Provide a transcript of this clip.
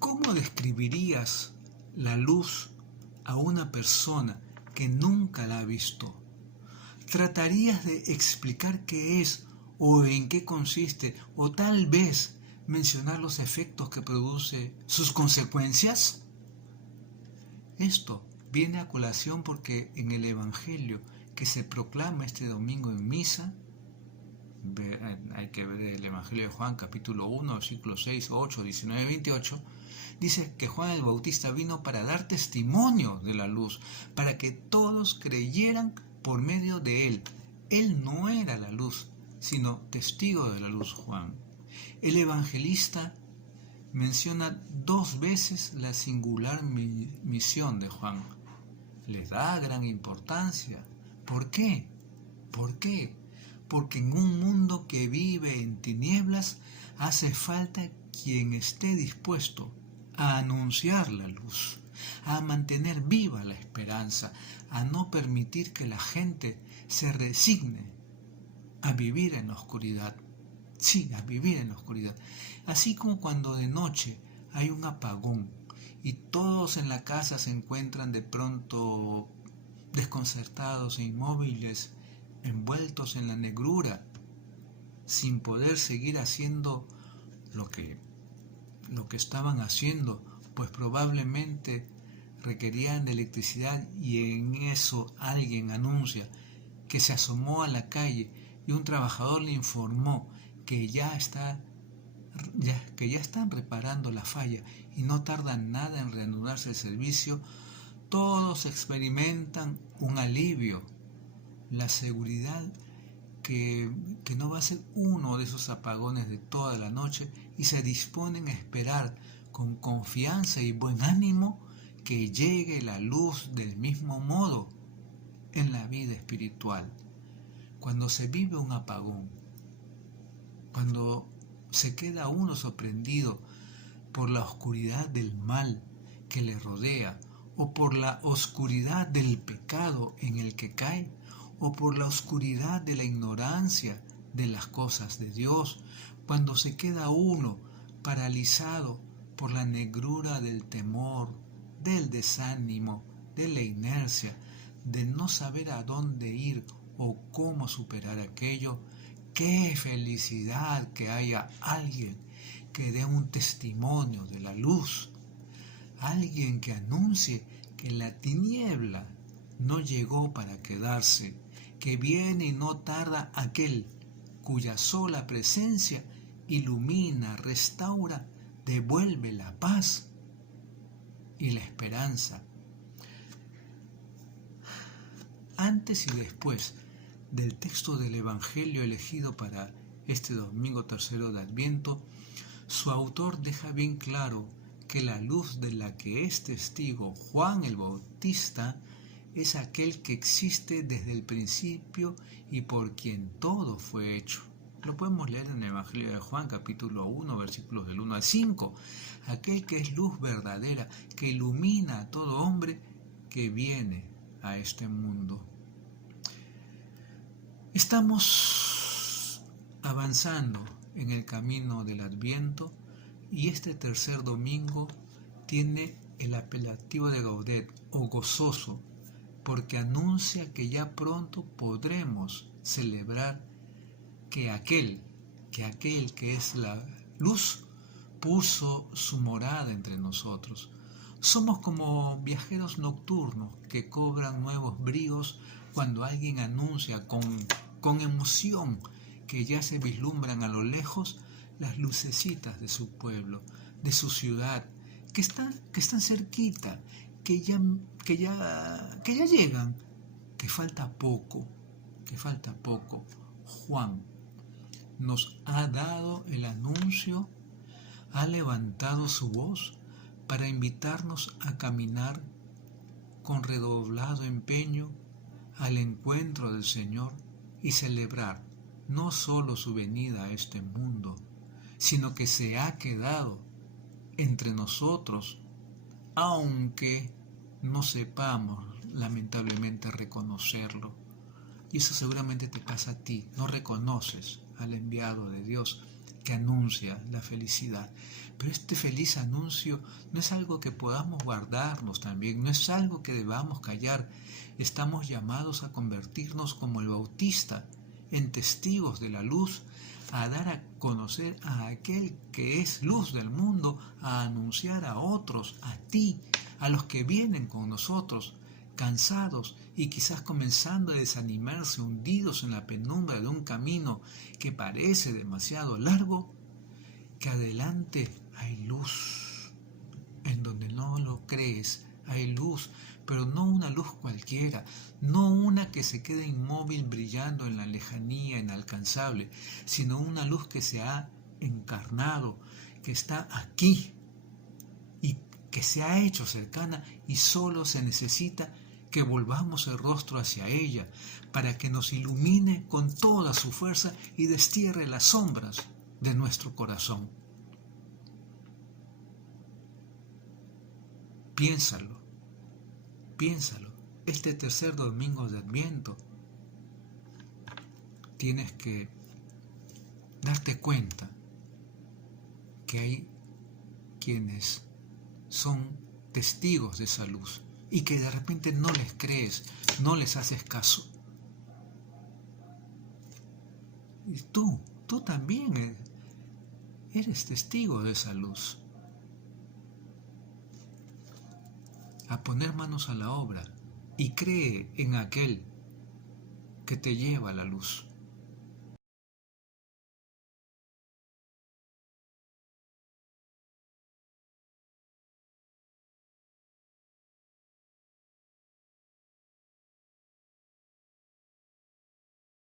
¿Cómo describirías la luz a una persona que nunca la ha visto? ¿Tratarías de explicar qué es o en qué consiste, o tal vez mencionar los efectos que produce, sus consecuencias? Esto viene a colación porque en el Evangelio que se proclama este domingo en misa, hay que ver el Evangelio de Juan, capítulo 1, versículos 6, 8, 19, 28, dice que Juan el Bautista vino para dar testimonio de la luz, para que todos creyeran por medio de él. Él no era la luz, sino testigo de la luz, Juan. El evangelista menciona 2 veces la singular misión de Juan. Le da gran importancia. ¿Por qué? ¿Por qué? Porque en un mundo que vive en tinieblas hace falta quien esté dispuesto a anunciar la luz, a mantener viva la esperanza, a no permitir que la gente se resigne a vivir en la oscuridad. Sí, a vivir en la oscuridad. Así como cuando de noche hay un apagón y todos en la casa se encuentran de pronto desconcertados e inmóviles, envueltos en la negrura, sin poder seguir haciendo lo que estaban haciendo, pues probablemente requerían de electricidad, y en eso alguien anuncia que se asomó a la calle y un trabajador le informó que ya están reparando la falla y no tarda nada en reanudarse el servicio. Todos experimentan un alivio, la seguridad que no va a ser uno de esos apagones de toda la noche, y se disponen a esperar con confianza y buen ánimo que llegue la luz del mismo modo en la vida espiritual. Cuando se vive un apagón, cuando se queda uno sorprendido por la oscuridad del mal que le rodea, o por la oscuridad del pecado en el que cae, o por la oscuridad de la ignorancia de las cosas de Dios, cuando se queda uno paralizado por la negrura del temor, del desánimo, de la inercia, de no saber a dónde ir o cómo superar aquello, qué felicidad que haya alguien que dé un testimonio de la luz, alguien que anuncie que la tiniebla no llegó para quedarse, que viene y no tarda aquel cuya sola presencia ilumina, restaura, devuelve la paz y la esperanza. Antes y después del texto del Evangelio elegido para este domingo tercero de Adviento, su autor deja bien claro que la luz de la que es testigo Juan el Bautista es aquel que existe desde el principio y por quien todo fue hecho. Lo podemos leer en el Evangelio de Juan, capítulo 1, versículos del 1 al 5. Aquel que es luz verdadera, que ilumina a todo hombre que viene a este mundo. Estamos avanzando en el camino del Adviento, y este tercer domingo tiene el apelativo de Gaudet, o gozoso, porque anuncia que ya pronto podremos celebrar que aquel que es la luz puso su morada entre nosotros. Somos como viajeros nocturnos que cobran nuevos bríos cuando alguien anuncia con emoción que ya se vislumbran a lo lejos las lucecitas de su pueblo, de su ciudad, que están cerquita, que ya llegan, que falta poco. Juan nos ha dado el anuncio, ha levantado su voz para invitarnos a caminar con redoblado empeño al encuentro del Señor y celebrar no solo su venida a este mundo, sino que se ha quedado entre nosotros, aunque no sepamos lamentablemente reconocerlo. Y eso seguramente te pasa a ti, no reconoces al enviado de Dios, que anuncia la felicidad. Pero este feliz anuncio no es algo que podamos guardarnos también, no es algo que debamos callar. Estamos llamados a convertirnos como el Bautista en testigos de la luz, a dar a conocer a aquel que es luz del mundo, a anunciar a otros, a ti, a los que vienen con nosotros, cansados y quizás comenzando a desanimarse, hundidos en la penumbra de un camino que parece demasiado largo, que adelante hay luz. En donde no lo crees, hay luz, pero no una luz cualquiera, no una que se quede inmóvil brillando en la lejanía inalcanzable, sino una luz que se ha encarnado, que está aquí y que se ha hecho cercana, y solo se necesita que volvamos el rostro hacia ella para que nos ilumine con toda su fuerza y destierre las sombras de nuestro corazón. Piénsalo, piénsalo. Este tercer domingo de Adviento tienes que darte cuenta que hay quienes son testigos de esa luz y que de repente no les crees, no les haces caso. Y tú también eres testigo de esa luz. A poner manos a la obra y cree en aquel que te lleva a la luz.